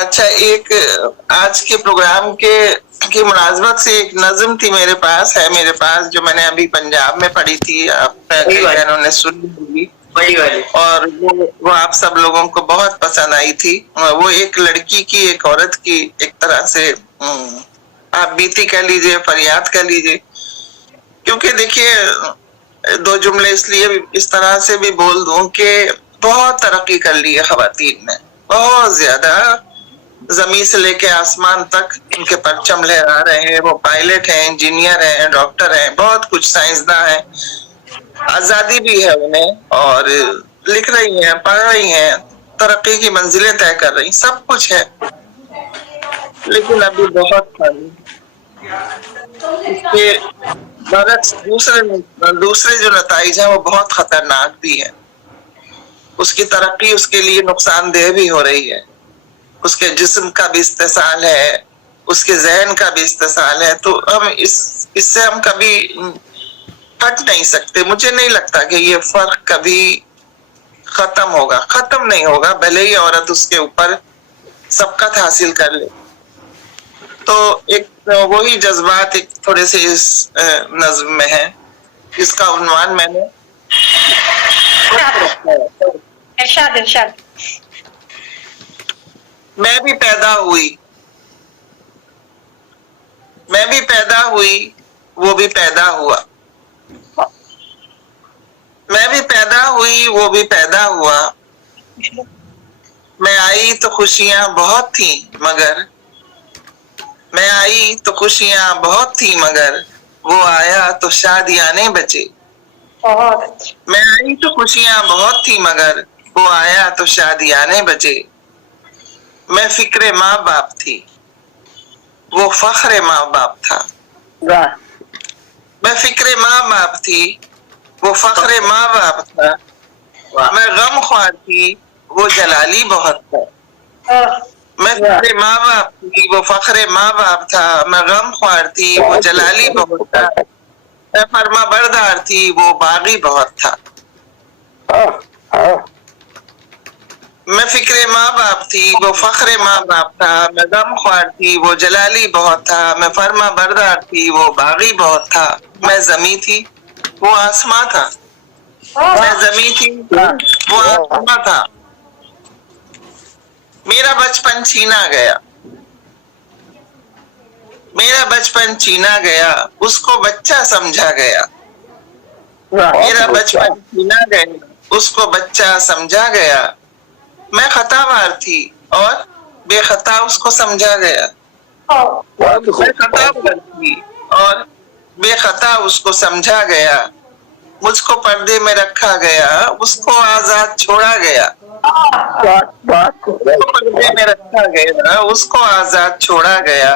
अच्छा, एक आज के प्रोग्राम की मुनासबत से एक नज्म थी मेरे पास, जो मैंने अभी पंजाब में पढ़ी थी, कई बहनों ने सुनी होगी, बड़ी वाली, और वो आप सब लोगों को बहुत पसंद आई थी। वो एक लड़की की, एक औरत की एक तरह से आप बीती कह लीजिए, फरियाद कह लीजिए। क्योंकि देखिए, दो जुमले इसलिए इस तरह से भी बोल दूं कि बहुत तरक्की कर ली है खवातीन ने, बहुत ज्यादा। जमीन से लेके आसमान तक उनके परचम लहरा रहे हैं। वो पायलट हैं, इंजीनियर हैं, डॉक्टर हैं, बहुत कुछ साइंसदान हैं। आजादी भी है उन्हें, और लिख रही हैं, पढ़ रही हैं, तरक्की की मंजिलें तय कर रही, सब कुछ है। लेकिन अभी बहुत खाली। इसके बरक्स दूसरे जो नताइज हैं वो बहुत खतरनाक भी है। उसकी तरक्की उसके लिए नुकसानदेह भी हो रही है। उसके जिस्म का भी इस्तेसाल है, उसके जहन का भी इस्तेसाल है। तो हम इससे हम कभी हट नहीं सकते। मुझे नहीं लगता कि ये फर्क कभी खत्म होगा, खत्म नहीं होगा, भले ही औरत उसके ऊपर सबकत हासिल कर ले। तो एक वही जज्बात एक थोड़े से इस नज्म में है, इसका उन्वान मैंने इरशाद इरशाद। मैं भी पैदा हुई, वो भी पैदा हुआ। मैं भी पैदा हुई, वो भी पैदा हुआ। मैं आई तो खुशियां बहुत थी, मगर वो आया तो शादियाने बचे। मैं आई तो खुशियां बहुत थी, मगर वो आया तो शादियाने बचे। मैं फिक्रे माँ बाप थी, वो फख्रे माँ बाप था। मैं फिक्रे माँ बाप थी, वो फख्रे माँ बाप था। मैं गम ख्वार थी, वो जलाली बहुत था। मैं फिक्रे माँ बाप थी, वो फख्रे माँ बाप था। मैं गम ख्वार थी, वो जलाली बहुत था। मैं फरमा बरदार थी, वो बागी बहुत था। मैं फिक्रे माँ बाप थी, वो फख्रे माँ बाप था। मैं गम ख्वार थी, वो जलाली बहुत था। मैं फरमा बरदार थी, वो बागी बहुत था। मैं जमी थी, वो आसमां था। मैं जमी थी, वो आसमां था। मेरा बचपन छीना गया, उसको बच्चा समझा गया। मेरा बचपन छीना गया, उसको बच्चा समझा गया। मैं खतावार थी और बेखता उसको समझा गया। मैं खतावार थी और बेखता उसको समझा गया। मुझको पर्दे में रखा गया, उसको आजाद छोड़ा गया। पर्दे में रखा गया, उसको आजाद छोड़ा गया।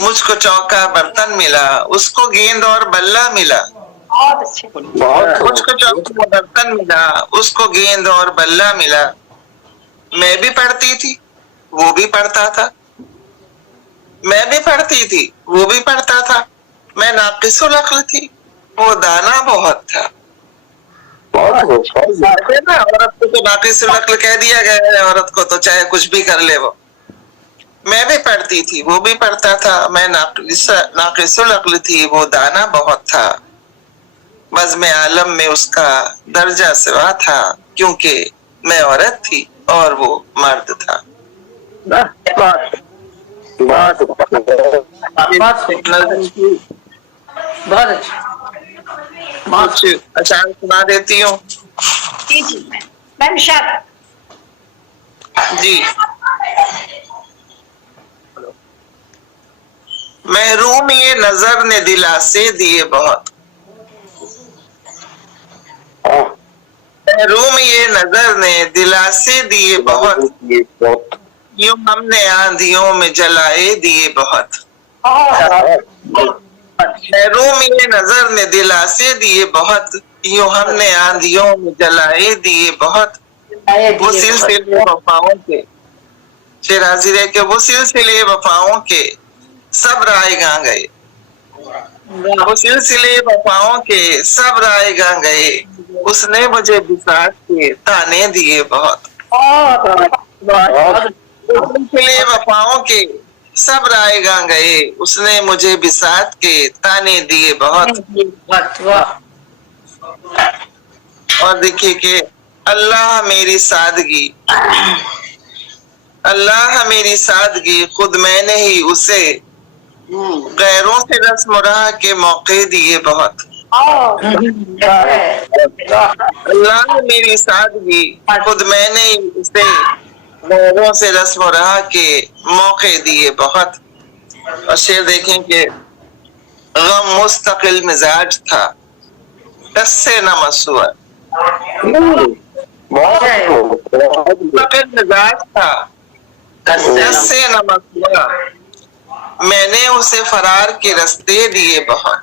मुझको चौका बर्तन मिला, उसको गेंद और बल्ला मिला। मुझको चौका बर्तन मिला, उसको गेंद और बल्ला मिला। मैं भी पढ़ती थी, वो भी पढ़ता था। मैं भी पढ़ती थी, वो भी पढ़ता था। मैं नाकिसुल अक्ल थी, वो दाना बहुत था। औरत को तो नाकिसुल अक्ल कह दिया गया है, औरत को तो चाहे कुछ भी कर ले वो। मैं भी पढ़ती थी, वो भी पढ़ता था। मैं नाकिसुल अक्ल थी, वो दाना बहुत था। बज़्म आलम में उसका दर्जा सिवा था, क्योंकि मैं औरत थी और वो मर्द था। बहुत अच्छा सुना देती हूँ। जी जी मैम इरशाद। जी, महरूम ये नजर ने दिलासे दिए बहुत। महरूम ये नजर ने दिलासे दिए बहुत। यूं हमने आंधियों में जलाए दिए बहुत। महरूम ये नजर ने दिलासे दिए बहुत। यूं हमने आंधियों में जलाए दिए बहुत। वो सिलसिले वफाओं के, शेर हाजिर है कि वो सिलसिले वफाओं के सब रायगा गए। वो सिलसिले वफाओं के सब रायगा गए। उसने मुझे बिसात के ताने दिए बहुत। سلسلے وفاؤں کے سب رائے گاں گئے، اس نے مجھے بساط کے تانے دیے بہت. اور دیکھیے کہ اللہ میری سادگی، اللہ میری سادگی خود میں نے ہی اسے غیروں سے رسم و راہ کے موقع دیے بہت. اللہ میری سادگی خود میں نے ہی اسے غیروں سے رسم و راہ کے موقع دیے بہت. اور شعر دیکھیں کہ غم مستقل مزاج تھا، ٹس سے نہ مسوا. مستقل مزاج تھا، ٹس سے نہ مسوا. میں نے اسے فرار کے رستے دیے بہت.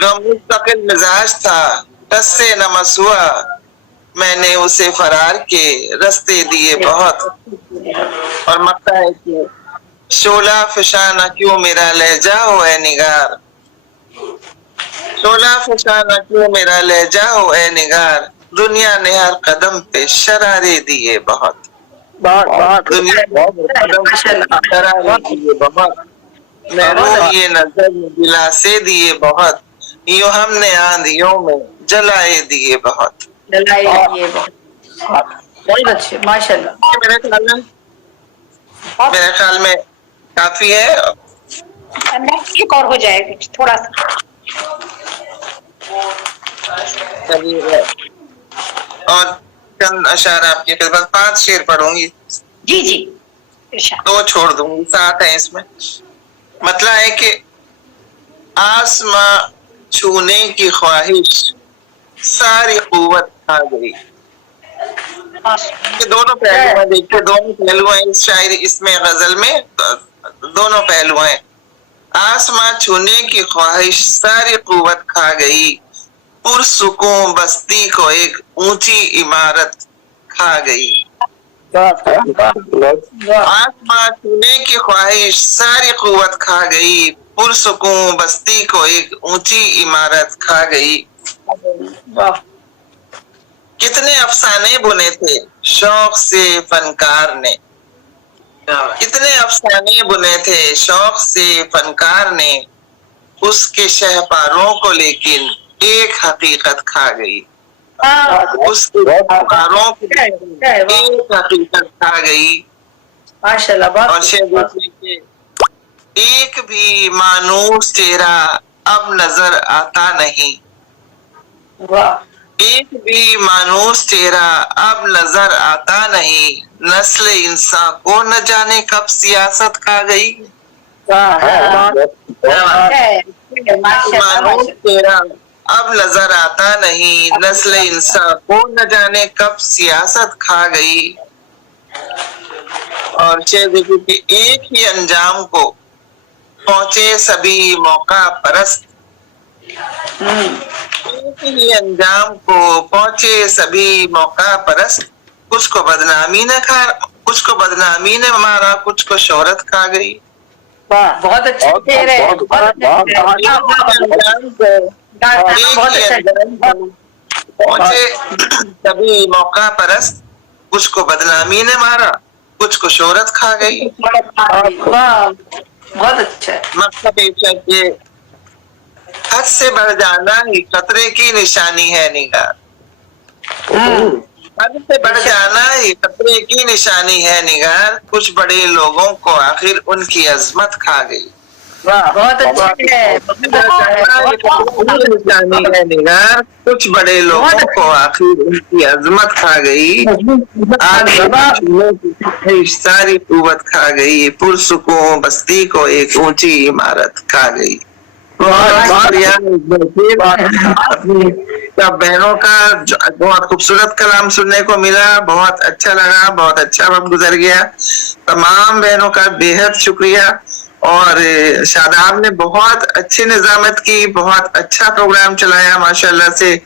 غم مستقل مزاج تھا، ٹس سے نہ مسوا. میں نے اسے فرار کے رستے دیے بہت. اور مکتا ہے کہ شعلہ فشانہ کیوں میرا لہجہ ہو اے نگار، شعلہ فشانہ کیوں میرا لہجہ ہو اے نگار. دنیا نے ہر قدم پہ شرارے دیے بہت. دنیا نے ہر قدم پہ شرارے دیے بہت. میں یہ نظر دلاسے دیے بہت. یوں ہم نے آندھیوں میں جلائے دیے بہت. بہت اچھے ماشاء اللہ. میرے خیال میں کافی ہے. نیکسٹ ایک اور ہو جائے گا تھوڑا سا. اور چند اشعار آپ کی خدمت، 5 شعر پڑھوں گی. جی جی ارشاد. 2 چھوڑ دوں گی، 7 ہیں اس میں. مطلب ہے کہ آسماں چھونے کی خواہش ساری قوت کھا گئی. یہ دونوں پہلو ہیں، دیکھیے دونوں پہلو ہیں اس شاعری، اس میں غزل میں دونوں پہلو ہیں. آسماں چھونے کی خواہش ساری قوت کھا گئی، پرسکون بستی کو ایک اونچی عمارت کھا گئی. آسماں چھونے کی خواہش ساری قوت کھا گئی، پرسکون بستی کو ایک اونچی عمارت کھا گئی. کتنے افسانے بنے تھے شوق سے فنکار نے، کتنے افسانے بنے تھے شوق سے فنکار نے. اس کے شہپاروں کو لیکن ایک حقیقت کھا گئی، اس کے شہپاروں کو ایک حقیقت کھا گئی. اور ایک بھی مانوس چہرہ اب نظر آتا نہیں، ایک بھی مانوس چہرہ اب نظر آتا نہیں. نسل انسان کو نہ جانے کب سیاست کھا گئی. مانوس چہرہ اب نظر آتا نہیں، نسل انسان کو نہ جانے کب سیاست کھا گئی. اور دیکھیے کہ ایک ہی انجام کو پہنچے سبھی موقع پرست، ایک ہی انجام کو پہنچے سبھی موقع پرست. کچھ کو بدنامی نے کھا، کچھ کو بدنامی نے مارا، کچھ کو شہرت کھا گئی. بہت اچھے پہنچے سبھی موقع پرست، کچھ کو بدنامی نے مارا، کچھ کو شہرت کھا گئی. بہت اچھا. مقصد کہ حد سے بڑھ جانا ہی خطرے کی نشانی ہے نگار، حد سے بڑھ جانا ہی خطرے کی نشانی ہے نگار. کچھ بڑے لوگوں کو آخر ان کی عظمت کھا گئی. بہت اچھا ہے. نشانی ہے نگار، کچھ بڑے لوگوں کو آخر ان کی عظمت کھا گئی. آج ساری قوت کھا گئی، پرسکون بستی کو ایک اونچی عمارت کھا گئی. بہنوں کا بہت خوبصورت کلام سننے کو ملا، بہت اچھا لگا، بہت اچھا وقت گزر گیا. تمام بہنوں کا بے حد شکریہ. اور شاداب نے بہت اچھی نظامت کی، بہت اچھا پروگرام چلایا ماشاءاللہ سے.